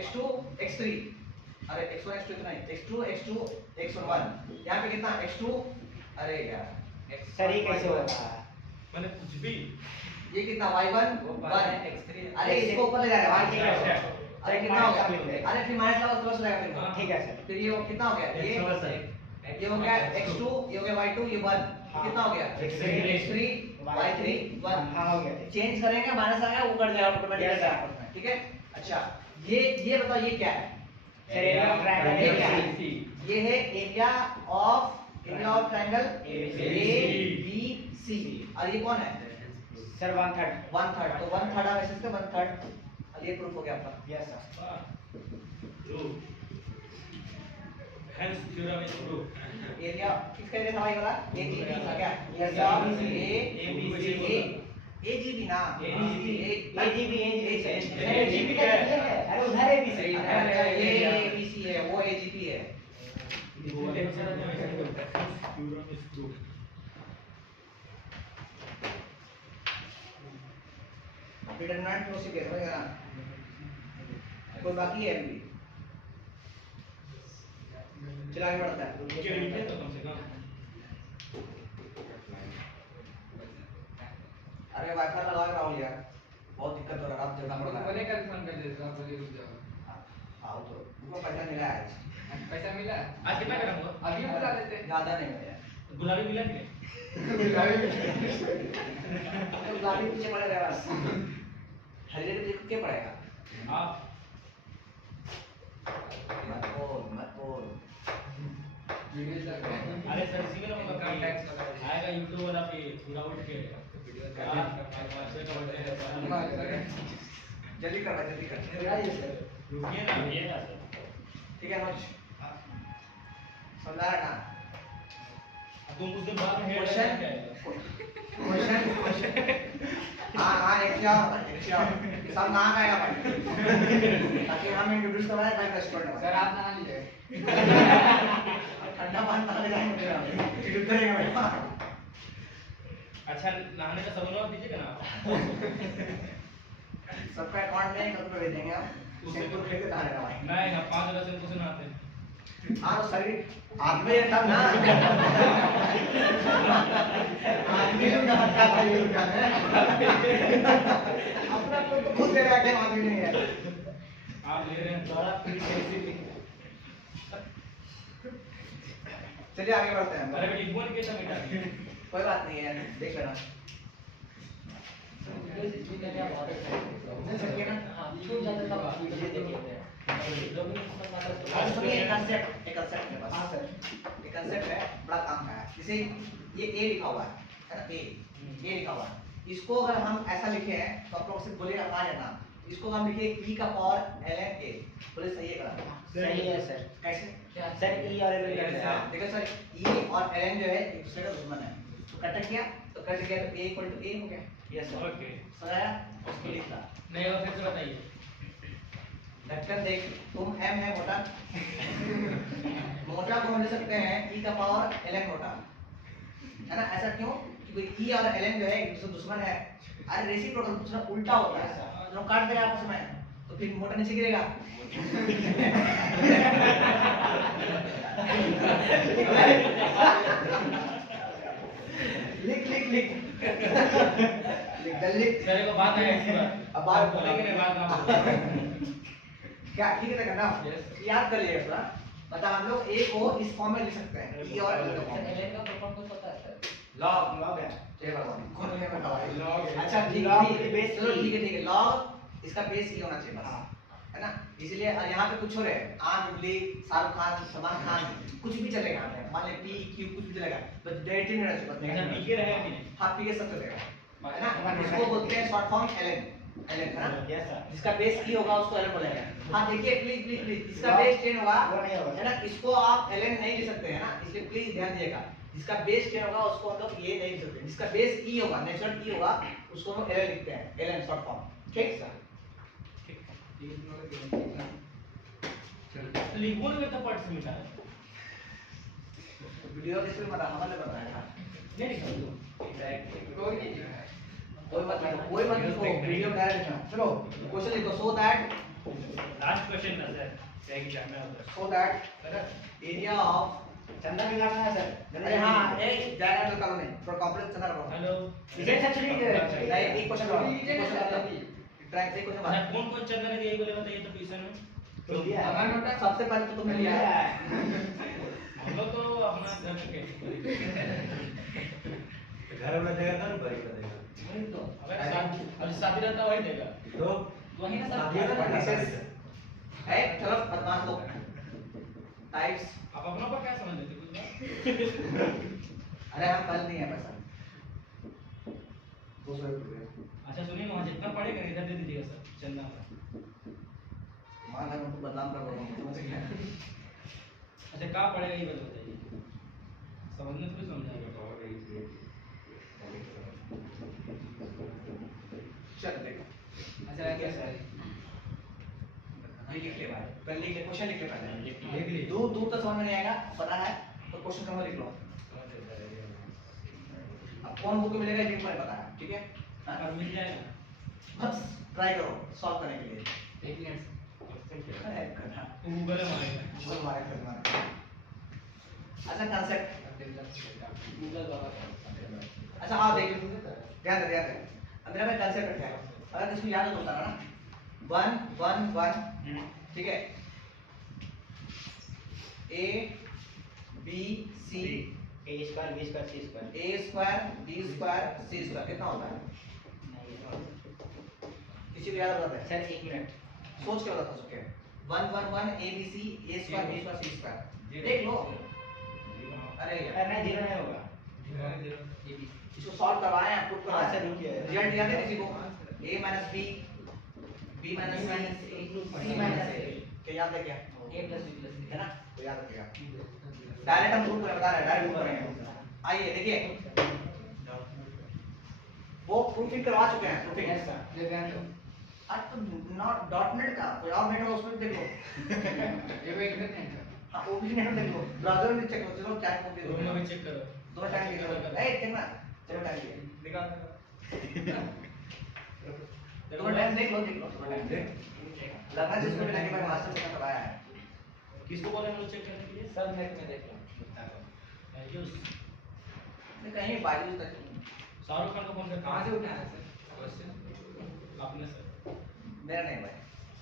x2 x3, अरे x1 x2 इतना ही x2 x1 यहाँ पे कितना x2, अरे यार सर ये कैसे होगा? मैंने कुछ भी ये कितना y1 1 x3 अरे इसको ऊपर ले जा रहा है y अच्छा। अरे कितना हो गया, अरे फिर माइनस लगा प्लस लगा फिर ठीक है सर। फिर ये कितना हो गया, ये हो गया x2, ये हो गया y2, ये 1 कितना हो गया x3 x3 y3 1 हाँ हो गया। चेंज करेंगे माइनस आ गया ऊपर जाएगा ऑटोमेटिक Yes, sir. ठीक है। अच्छा ये बताओ ये क्या है, सर एरिया ऑफ ट्रायंगल ये क्या है? ABC। ये है एरिया ऑफ ट्रायंगल ABC और ये कौन है सर 1/3। 1/3, तो 1/3 आप ऐसे 1/3 और ये प्रूफ हो गया आपका। Yes sir. Hence theorem is true. Area किसका एरिया था भाई वाला AGB था क्या, Yes, area of ABC. AGB ना AGB सर AGB का ये है। अरे उधर ABC ये ABC है, वो AGB है। Theorem is true. डिटरमिनेंट क्यों से समझ गया ना, कोई बाकी है अभी, चला आगे बढ़ता है। के लिखे तो कम से कम अरे वाईफाई लगाओ राहुल यार, बहुत दिक्कत हो रहा है, आप जगह पड़ रहा है। बोले कल फोन कर देता हूं, बोले रुक जाओ। आओ तो उनको पैसा मिला है आज, पैसा मिला? आज कितना करूंगा? अभी बुला देते हैं। ज्यादा नहीं मिला गुलाबी मिला कि नहीं? तो गाड़ी पीछे पड़ रहा है बस, हरियर के पीछे क्या पड़ेगा, आप मत बोल वीडियो चल रहा है। अरे सर इसी में ना मतलब इनकम टैक्स लगा है। आएगा यूट्यूब वाला पे पूरा उठ के वीडियो क्या बच्चे का बर्थडे है जल्दी कर रुकिए रुकिए ना सर ठीक है नोच समझा ना। तुम कुछ दिन बाद में हेड क्वेश्चन हाँ एक सब कहाँ का आएगा भाई, ताकि हम इंट्रोड्यूस करवाएं टाइम रेस्टोरेंट में। सर आप नहा लीजिए। ठंडा पानी नहाने जाएंगे फिर उतरेंगे भाई। अच्छा नहाने का सबूत दीजिएगा ना सबका अकाउंट में कब भेजेंगे आप, शैम्पू खरीद के नहाने का भाई। नहीं हम 5 रुपए से कुछ नहाते हैं हाँ तो शरीर आदमी है तब ना, आदमी लोग नहाता भाई लोग का है, अपना कोई तो खुद दे रहा है कि आदमी नहीं है। आप ले रहे हैं बड़ा पीस ऐसी थी। चलिए आगे बढ़ते हैं। अरे बेटी बोल के सब मिटा कोई बात नहीं है, देख लेना। सकिए ना। आज सुनिए एक concept मेरे पास। हाँ सर। एक concept है, बड़ा काम का है। जैसे ये A लिखा हुआ है ना, A लिखा हुआ है। इसको अगर हम ऐसा लिखे हैं तो आप लोग से बोलेगा कहाँ जाना। इसको हम लिखे E का पावर ln A, बोले सही है क्या? सही है सर। कैसे? सर ई और एल देखो सर E और ln जो है एक दूसरे का दुश्मन है, तो कट किया तो A इक्वल टू A हो गया। Yes sir. ओके समझाया? उसको लिखना। नहीं और फिर से बताइए ढक्कन देख, तुम M है मोटा, मोटा को हम ले सकते हैं E का पावर ln मोटा, है ना? ऐसा क्यों? क्योंकि E और ln जो है एक दूसरे दुश्मन है। अरे रेसिप्रोकल दूसरा उल्टा होता है, दोनों काट देगा आपस में, तो फिर मोटा नीचे गिरेगा। लिख जल्दी। सर को बात है ऐसी बात अब बात बोलेंगे नहीं बात ना क्या ठीक है करना, याद कर लिएगा थोड़ा। बता हम लोग A को इस फॉर्म में लिख सकते हैं, E और L का फॉर्म। एलएन का प्रोफॉर्म कुछ पता है सर? लॉग है। जय भगवान, कौन ने बताया? Log है। अच्छा ठीक Log है, की base चलो E। ठीक है log इसका बेस E होना चाहिए बस, हाँ। है ना? इसलिए यहाँ पे कुछ हो रहा है, आन उबली शाहरुख खान सलमान खान कुछ भी चलेगा यहाँ पे, मान ले P Q कुछ भी चलेगा, बस डायरेक्टली नहीं रहना चाहिए। अच्छा पीके रहेगा कि नहीं हाँ पी के सब चलेगा, है ना? इसको बोलते हैं शॉर्ट फॉर्म ln, है ना? Yes sir. जिसका बेस E होगा उसको ln बोलेंगे। हाँ देखिए प्लीज, इसका बेस 10 होगा, वो नहीं होगा। है ना? इसको आप ln नहीं लिख सकते हैं ना, इसलिए प्लीज ध्यान दिएगा। जिसका बेस 10 होगा उसको हम लोग ये नहीं लिख सकते, जिसका बेस E होगा, नेचुरल E होगा, उसको हम ln लिखते हैं, ln शॉर्ट फॉर्म। ठीक सर? लिखो ना तो पढ़ से मिटा है वीडियो किसने बता, हमारे बताया नहीं लिखा कोई नहीं लिखा है। कोई मत लिखो वीडियो में लिखना। चलो क्वेश्चन लिखो सो दैट लास्ट क्वेश्चन था सर, क्या एग्जाम में होगा। so that area of चंदा भी लाना है सर। अरे हाँ एक जायगा तो करो नहीं थोड़ा कॉम्प्लेक्स चला रहा हेलो इसे एक्चुअली नहीं एक क्वेश्चन करो ट्रैक से क्वेश्चन अच्छा कौन कौन चंदा ने दिया ये बोले बताइए तो ट्यूशन में। तो दिया हमारा नोट है। सबसे पहले तो तुमने लिया है हम लोग तो अपना घर के घर में देगा तो बड़ी देगा वही तो अगर शादी रहता वही देगा। तो वही ना शादी सर। का Vertices है चलो बदमाश लोग टाइप्स आप अपनों को क्या समझ लेते कुछ बात। अरे हम कल नहीं है पैसा दूसरे अच्छा सुनिए वहाँ जितना पड़ेगा इधर दे दीजिएगा सर चंदा का। मान मैं उनको बदनाम कर रहा हूँ समझ गया अच्छा कहाँ पड़ेगा ये बताइए, समझने थोड़ी समझाएगा। चल देखो अच्छा क्या सर? ये लिख ले भाई पहले लिख ले क्वेश्चन लिख ले पहले लिख ली। दूर दूर तक समझ में नहीं आएगा पता है तो क्वेश्चन समझ लिख लो अब कौन बुक मिलेगा ये मुझे पता है ठीक है हाँ? और मिल जाएगा। बस ट्राई करो सॉल्व करने के लिए 1 मिनट। अरे गधा तो गूगल में मारेगा। गूगल मारे फिर मारे अच्छा कंसेप्ट गूगल वाला। अच्छा आप देख ध्यान दे अब मेरा भाई कंसेप्ट है अगर इसको याद होता है ना 1 1 1 ठीक है A B C A square B square C square A square B square C square कितना होता है किसी को याद होता है सर 1 मिनट सोच के बता सकते हैं 1 1 1 A B C A square B square C square देख लो अरे यार नहीं जीरो नहीं होगा। इसको सॉल्व करवाएं आप पुट हाँ, करवाएं सर, रुकिए। रिजल्ट याद है किसी को a minus b minus c minus a क्या याद है क्या a प्लस b प्लस है ना तो याद रखिएगा डायरेक्ट हम प्रूव बता रहे हैं डायरेक्ट प्रूव करेंगे आइए देखिए वो प्रूफिंग करवा चुके हैं प्रूफिंग यस सर। ये ध्यान दो। आज तो नॉट डॉट नेट का कोई और नेट हो उसमें देख लो ये वो इंटरनेट है। हाँ वो भी नेट देख लो ब्राउज़र में चेक करो चलो चैट में दे दोनों दो में चेक करो। दो टाइम दे दो ए देखना चलो टाइम दे निकाल दो टाइम देख लो थोड़ा टाइम देख लगा जिसको भी लगे भाई मास्टर से करवाया है किसको बोले हम लोग चेक करने के लिए। सर नेट में देख लो। आयुष नहीं कहीं बाजू तक शाहरुख खान को फोन कर कहाँ से उठाया सर क्वेश्चन? आपने सर मेरा नहीं भाई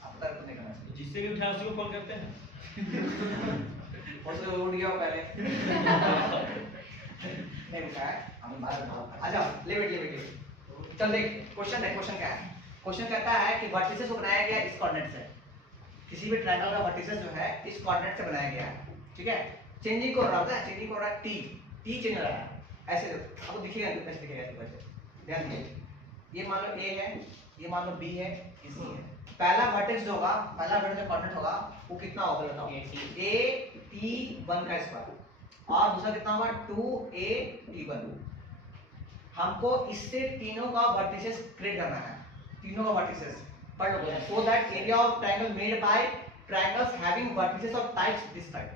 आप तरफ नहीं करना चाहिए जिससे भी उठाया उसी को कॉल करते हैं। उससे उठ गया वो पहले नहीं उठाया हमें बाहर अच्छा ले चल देख क्वेश्चन है क्वेश्चन क्या है क्वेश्चन कहता है कि वर्टिसेस को बनाया गया इस कोऑर्डिनेट से किसी भी ट्रायंगल का वर्टिसेस जो है इस कोऑर्डिनेट से बनाया गया है ठीक है चेंजिंग को हो रहा है चेंजिंग को हो रहा है टी चेंज हो रहा है ऐसे आपको दिखेगा कैसे दिखेगा ऐसे ध्यान दीजिए ये मान लो ए है ये मान लो बी है ये सी है पहला वर्टेक्स जो होगा पहला वर्टेक्स का कोऑर्डिनेट होगा वो कितना होगा बताओ a t 1 का स्क्वायर और दूसरा कितना होगा 2a t 1 हमको इससे तीनों का वर्टिसेस क्रिएट करना है तीनों का वर्टिसेस पढ़ लो so that area of triangle made by triangles having vertices of types this type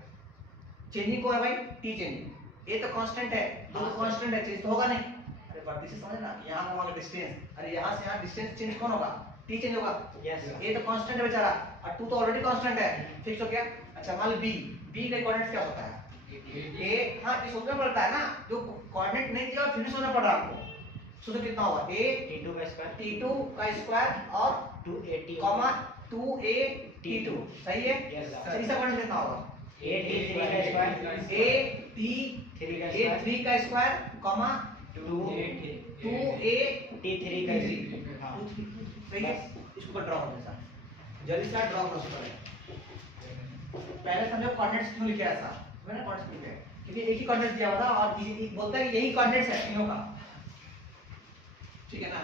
changing को है भाई टी चेंजिंग ये तो कांस्टेंट है दो कांस्टेंट है चेंज तो होगा नहीं अरे वर्टिसेस समझ ना यहां का होगा डिस्टेंस अरे यहां से यहां डिस्टेंस चेंज कौन होगा टी चेंज होगा यस ये तो कांस्टेंट है बेचारा और 2 तो ऑलरेडी कांस्टेंट है फिक्स हो गया अच्छा मान लो बी का कोऑर्डिनेट क्या होता है ए हां ये सोचना पड़ता है ना जो कोऑर्डिनेट नहीं दिया फिर भी सोचना पड़ रहा है आपको तो कितना होगा a t2 का स्क्वायर t2 का स्क्वायर और 2a कॉमा 2a t2 सही है Yes, sir. अच्छा इसका कोऑर्डिनेट कितना होगा a t3 का स्क्वायर a t 3 का स्क्वायर कॉमा 2a t3 का हाँ सही है इसको ड्रॉ करने साथ जल्दी से ड्रॉ करो उसको पहले समझो कोऑर्डिनेट्स क्यों लिखे ऐसा मैंने कोऑर्डिनेट्स लिखे क्योंकि एक ही कोऑर्डिनेट दिया हुआ था और एक बोलता है कि यही कोऑर्डिनेट्स है तीनों का ठीक है ना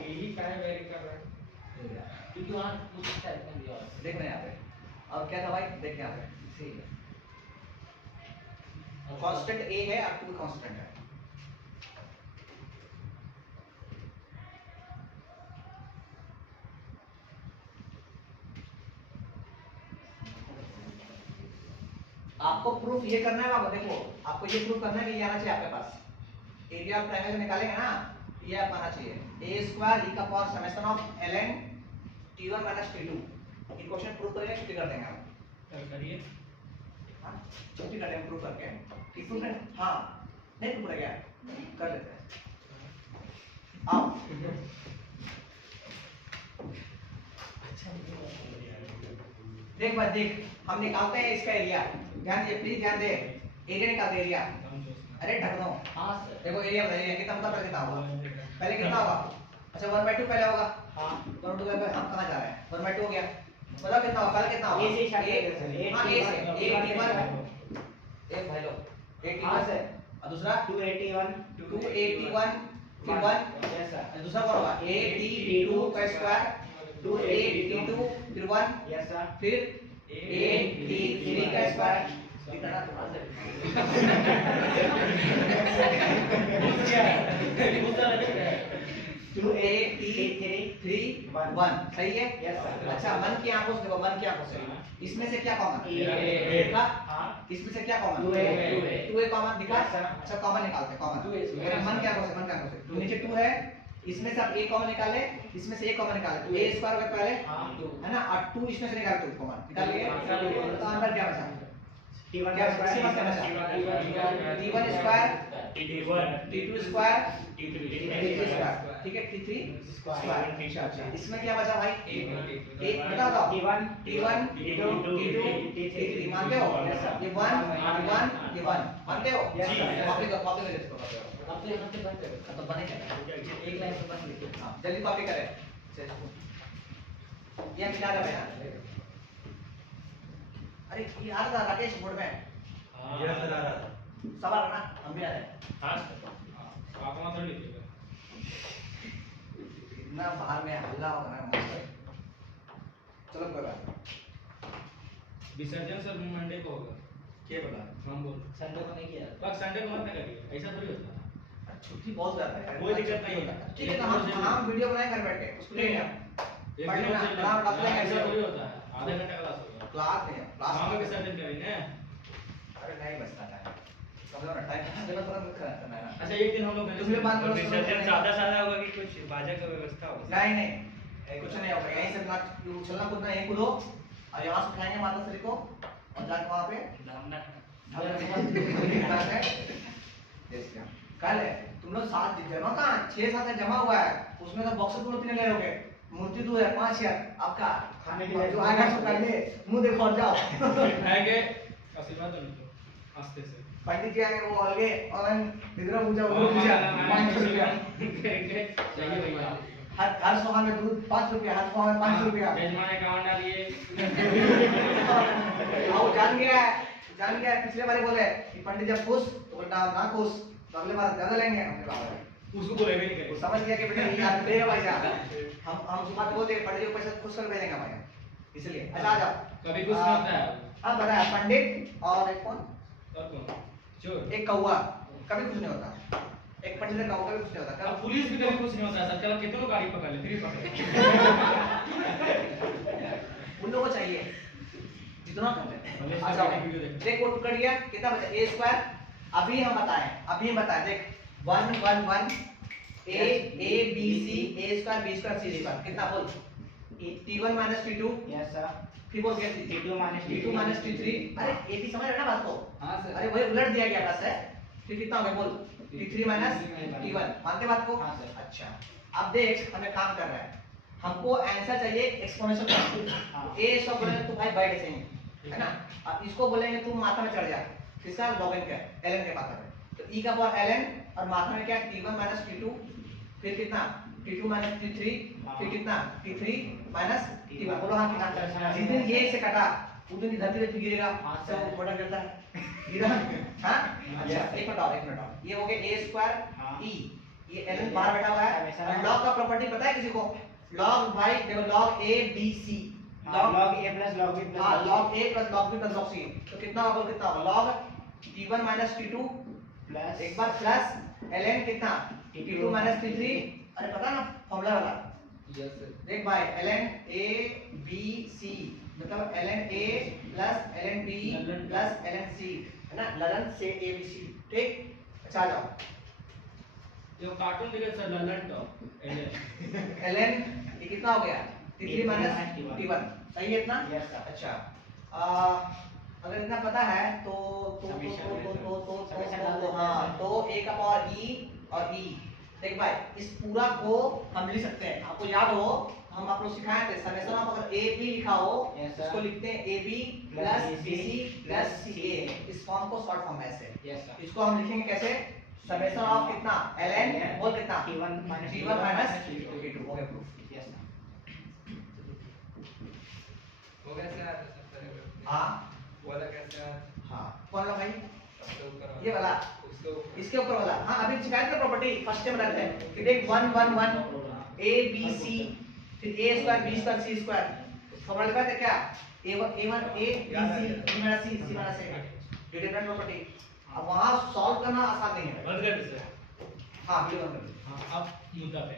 यही का है वेरी कर रहा है क्योंकि वहाँ कुछ टाइप का दिया हुआ है। देख रहे हैं यहाँ पे अब क्या था भाई देख यहाँ पे सही है कांस्टेंट a है और 2 कांस्टेंट है आपको प्रूफ ये करना है बाबू देखो आपको ये प्रूफ करना है कि ये आना चाहिए आपके पास एरिया ऑफ ट्रायंगल निकालेंगे ना, ये आप आना चाहिए a स्क्वायर e का power summation of ln t1 minus t2। ये क्वेश्चन प्रूव करेंगे, छुट्टी कर देंगे हम। करिए। हाँ छुट्टी कर देंगे प्रूव करके। t2 में हाँ नहीं प्रूव करेगा, कर लेते हैं। आओ देख भाई देख, हम निकालते हैं इसका एरिया, ध्यान दे प्लीज ध्यान दे, एरिया निकालते हैं एरिया। अरे ढक दो। हाँ सर। देखो एरिया बताइए कितना होगा, पहले कितना होगा, पहले कितना होगा? अच्छा 1/2 पहले होगा। हाँ 1/2 पे हम कहाँ जा रहे हैं, 1/2 हो गया। बताओ कितना होगा, पहले कितना होगा? A से स्टार्ट करेंगे सर, A हाँ A से A एक भाई लो 81 हाँ सर। और दूसरा 281 281 T1 यस सर। और दूसरा कौन होगा 82 का स्क्वायर 282 फिर 1 यस सर। फिर 83 का स्क्वायर कितना ना टू 83 1 सही है। Yes sir. अच्छा मन की आंखों से देखो, मन की आंखों से इसमें से क्या कॉमन A दिखा, हाँ इसमें से क्या कॉमन 2A 2A कॉमन दिखा। Yes, sir। अच्छा कॉमन निकालते हैं कॉमन 2A मेरा मन की आंखों से, मन की आंखों से तो नीचे 2 है, इसमें से आप A कॉमन निकाले, इसमें से A कॉमन निकाले तो A स्क्वायर हो गया पहले हाँ 2 है ना, और 2 इसमें से निकाल दो कॉमन निकाल लिए हाँ, सर। तो अंदर क्या बचा, T1 क्या का इसके पास क्या बचा T1 square T2 square T3 square ठीक है, T3 स्क्वायर। अच्छा इसमें क्या बचा भाई, एक बता दो T1 T1 T2 T3 मानते हो? ये 1 ये 1 मानते हो? Yes, sir। कॉपी कर, कॉपी कर इसको, कॉपी करो। अब तो यहाँ पे बंद करो। तो बनेगा एक लाइन पे बंद लिखो। हाँ जल्दी कॉपी करें। ये मिटा दे भैया। अरे ये आ रहा था राकेश बोर्ड में, ये सर आ रहा था। सब आ रहा ना, हम भी आ रहे हैं। हाँ आप वहाँ थोड़ी लिखिएगा। इतना बाहर में हल्ला हो रहा है मस्त। चलो कोई बात नहीं। विसर्जन सर मंडे को होगा। क्या बोला? हम बोल संडे को नहीं किया। तो संडे को मत ना करिए, ऐसा थोड़ी होता है। छुट्टी बहुत ज्यादा है, कोई दिक्कत नहीं है। ठीक है तो हम वीडियो बनाए घर बैठ के, उसको ले लेंगे आप। एक पढ़ दिन लेना, से बराबर डाल लेंगे ऐसा ऐसे। थोड़ी होता है, आधा घंटा क्लास होगा। क्लास नहीं है, क्लास शाम में विसर्जन करेंगे। अरे नहीं बचता टाइम, कम से कम टाइम देना थोड़ा मुश्किल करना है ना। अच्छा एक दिन हम लोग दूसरी बात बोलो, विसर्जन सादा होगा कि कुछ बाजा का व्यवस्था होगा? नहीं नहीं कुछ नहीं होगा, यहीं से ना उछलना कूदना यहीं कूदो और यहाँ से उठाएंगे माता श्री को और जाके वहाँ पे कल है तुम लोग 7 जमा कहाँ 6-7 जमा हुआ है, उसमें तो बॉक्स तुम लोग 3 ले लोगे, मूर्ति 2 है 5 है आपका खाने के लिए जो आएगा सो पहले मुंह देखो और जाओ। आएंगे आशीर्वाद दो आस्ते से। पंडित जी आएंगे वो अलगे ऑनलाइन विग्रह पूजा वो पूजा 500 रुपया, चाहिए भैया। हर सभा में दूध 5 रुपया, हर सभा में 500 रुपया। यजमान अकाउंट डालिए। आओ जान गया है, पिछले बार बोले कि पंडित जब खुश तो बोलता ना खुश तो अगले बार ज्यादा लेंगे, हमने कहा उसको बोले भी नहीं वो करेंगे। समझ गया कि बेटा ये आदमी देगा भाई साहब, हम सुबह को बोलते पंडित जी को पैसा खुश कर भेजेंगे भाई, इसलिए अच्छा आ जाओ। कभी कुछ नहीं होता है। हाँ बताया पंडित और एक कौन, और कौन? चोर। एक कौवा कभी कुछ नहीं होता, एक पंडित का कौवा कभी कुछ नहीं होता। अब पुलिस भी कभी कुछ नहीं होता है सर, चलो कितनों गाड़ी पकड़ ले फिर पकड़े। उन लोगों को चाहिए जितना कर ले। पुलिस अच्छा का वीडियो देख। देख वो टुकड़ गया कितना बचा a स्क्वायर, अभी हम बताएं देख 1 1 1 a b c a square b square c square कितना बोल t1 minus t2 yes sir. फिर बोल गया T2 minus t2 minus t3। अरे ये भी समझ रहे ना बात को? हाँ सर। अरे वही उलट दिया गया बस है, फिर कितना हो गया बोल t3 माइनस t1 मानते बात को? हाँ सर। अच्छा अब देख हमें काम कर रहा है, हमको आंसर चाहिए एक्सपोनेंशियल फंक्शन। हाँ। a इसको बोलेंगे तो भाई बैठ सही है ना, अब इसको बोलेंगे तू माथा में चढ़ जा, किसका log n का ln के माथा में, तो e का पावर ln और माथा में क्या t1 माइनस t2 फिर कितना t2 माइनस t3 फिर कितना t3 माइनस t1। बोलो हाँ कितना, जिस दिन ये से कटा उस दिन धरती पे गिरेगा, हाँ, सब सर। बड़ा करता है गिरा हाँ। अच्छा एक मिनट और ये हो गया a स्क्वायर हाँ। e, ये ln बाहर बैठा हुआ है हमेशा और log का प्रॉपर्टी पता है किसी को? log भाई देखो log a b c log a plus log b plus हाँ log log a plus log b plus log c, तो कितना होगा कितना होगा log t1 minus t2 plus एक बार प्लस ln कितना t2 minus t3। अरे पता ना फॉर्मूला वाला? Yes sir. देख भाई ln a b c मतलब ln a plus ln b plus ln c है ना, ln से a b c ठीक। अच्छा आ जाओ जो कार्टून दिखे सर ललन टॉप ln ये कितना हो गया t3 माइनस t1 सही है इतना Yes, sir. अच्छा अगर इतना पता है तो हाँ तो a का पावर e और e देख भाई इस पूरा को हम लिख सकते हैं आपको याद हो हम आप लोग सिखाए थे समेशन ऑफ अगर a b लिखा हो Yes, sir. इसको लिखते हैं ab plus bc plus ca इस फॉर्म को शॉर्ट फॉर्म में ऐसे Yes, sir. इसको हम लिखेंगे कैसे समेशन ऑफ कितना ln बोल कितना T1 minus t1 minus T2. t2 हो गया प्रूफ Yes, sir. वो कैसे आता है सर? हाँ वो वाला कैसे आता है? हाँ कौन वाला भाई सबसे ऊपर वाला। ये वाला उसके ऊपर। इसके ऊपर वाला हाँ अभी शिकायत का प्रॉपर्टी फर्स्ट टाइम रखते हैं कि देख 1 1 1 a b c फिर a square b square c square formula लिखा है क्या a1 a b c b minus c c minus a ये डिफरेंट प्रॉपर्टी अब वहां सॉल्व करना आसान नहीं है बंद कर दे सर हाँ वीडियो बंद कर दो। हाँ अब मुद्दा पे